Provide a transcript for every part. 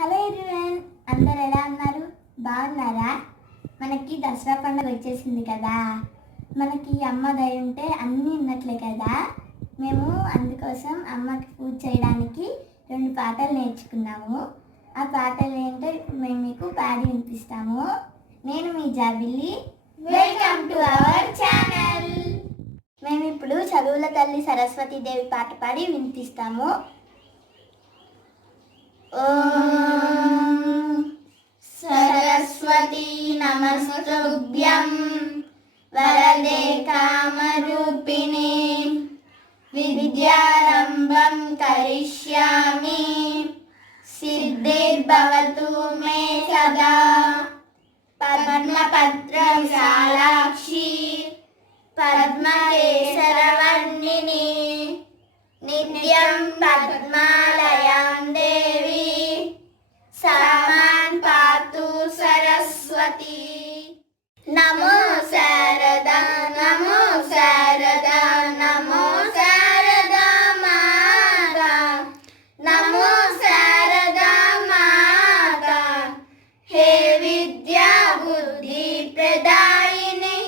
Hello everyone, అందరు ఎలా ఉన్నారు? బాగున్నారా? మనకి దసరా పండుగ వచ్చేసింది కదా. మనకి అమ్మ దయ ఉంటే అన్నీ ఉన్నట్లే కదా. మేము అందుకోసం అమ్మకి పూజ చేయడానికి 2 పాటలు నేర్చుకున్నాము. ఆ పాటలు ఏంటో ఇప్పుడు మేము మీకు పాడి వినిపిస్తాము. నేను మీ జాబిల్లి. Welcome to our channel. మేము ఇప్పుడు చదువుల తల్లి సరస్వతీదేవి పాట పాడి వినిపిస్తాము. ఓం సరస్వతీ నమస్తుభ్యం వరదే కామరూపిణి విద్యారంభం కరిష్యామి సిద్ధిర్భవతు మే సదా పద్మపత్ర విశాలాక్షి పద్మకేసరవర్ణిని నిత్యం పద్మాలయాం దేవి సామాన్ పాతు సరస్వతి. నమో శారదా నమో శారదా నమో శారదా మాతా నమో శారదా మాతా. హే విద్యా బుద్ధి ప్రదాయిని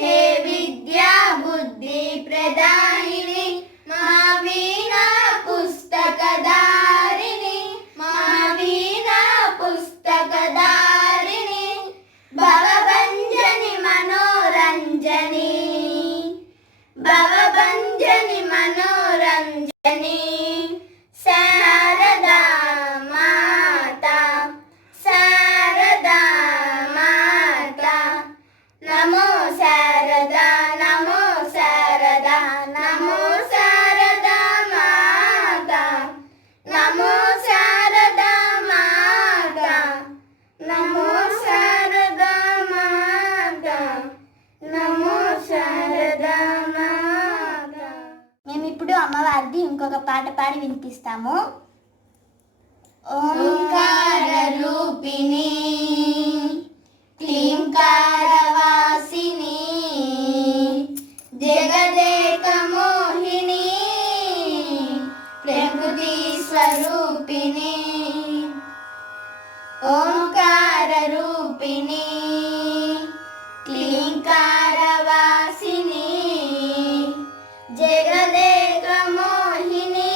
హే విద్యా బుద్ధి ప్రదాయిని మా వీణా పుస్తకదారిణి మా వీణా పుస్తకదారిణి భవభంజని మనోరంజని భవభంజని మనోరంజని. శారదా మాతా శారదా మాతా నమో శారదా నమో శారదా నమో శారదా మాతా నమో శారదా మాతా నమో శారదా మాతా నమో శారదా మాతా. మేము ఇప్పుడు అమ్మవారిది ఇంకొక పాట పాడి వినిపిస్తాము. ఓంకార రూపిణి క్లీంకారవాసిని జగదేక మోహిని ప్రకృతి స్వరూపిణి. ఓంకార రూపిణి క్లీంకారవాసిని జగదేక మోహిని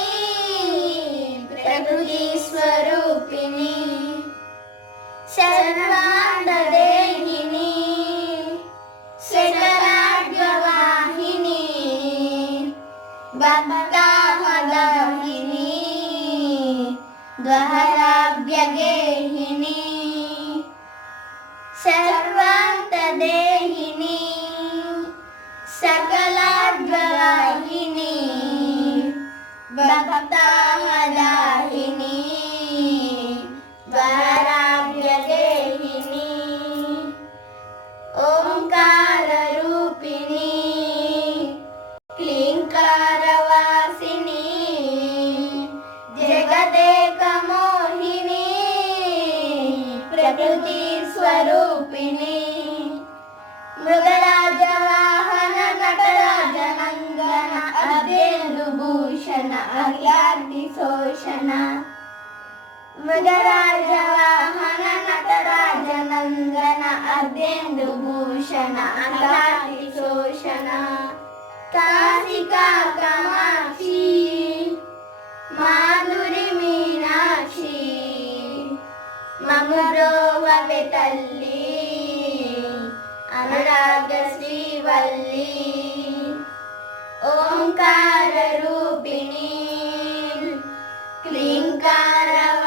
ప్రకృతి స్వరూపిణి. శర్వాంతదేహిని శకరాడ్యవాహిని భక్తాహదాహిని ద్వారాభ్యగేహిని. సర్వాంతదేహిని సకలాడ్యవాహిని భక్తాహదాహిని ద్వారాభ్యగేహిని. ఓంకార రూపిణి క్లీంకారవాసిని జగదేక మోహిని ప్రకృతి స్వరూపిణి. మృగరాజ వాహన నటరాజ నందన అర్ధేందు భూషణ అర్యాది శోషణ. మృగరాజ వాహన నటరాజ నందన అర్ధేందు భూషణ అర్యాది శోషణ. కాశికా కామాక్షి మాధురి మీనాక్షి మమురోవవే తల్లి అనురాగ శ్రీవల్లి. ఓంకార రూపిణి క్లీంకారవాసిని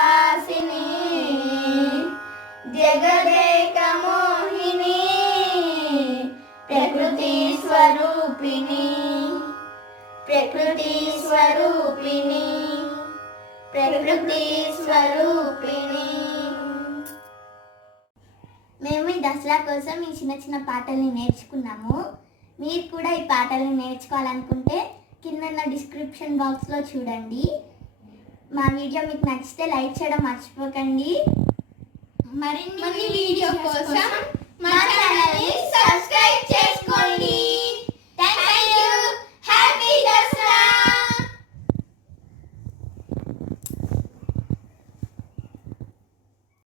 జగదేక మోహిని ప్రకృతి స్వరూపిణి ప్రకృతి స్వరూపిణి ప్రకృతి స్వరూపిణి. మేము ఈ దసరా కోసం ఈ చిన్న చిన్న పాటల్ని నేర్చుకున్నాము. మీరు కూడా ఈ పాటల్ని నేర్చుకోవాలనుకుంటే కింద డిస్క్రిప్షన్ బాక్స్లో చూడండి. మా వీడియో మీకు నచ్చితే లైక్ చేయడం మర్చిపోకండి. మరిన్ని వీడియో కోసం మా ఛానల్ని సబ్స్క్రైబ్ చేసుకోండి.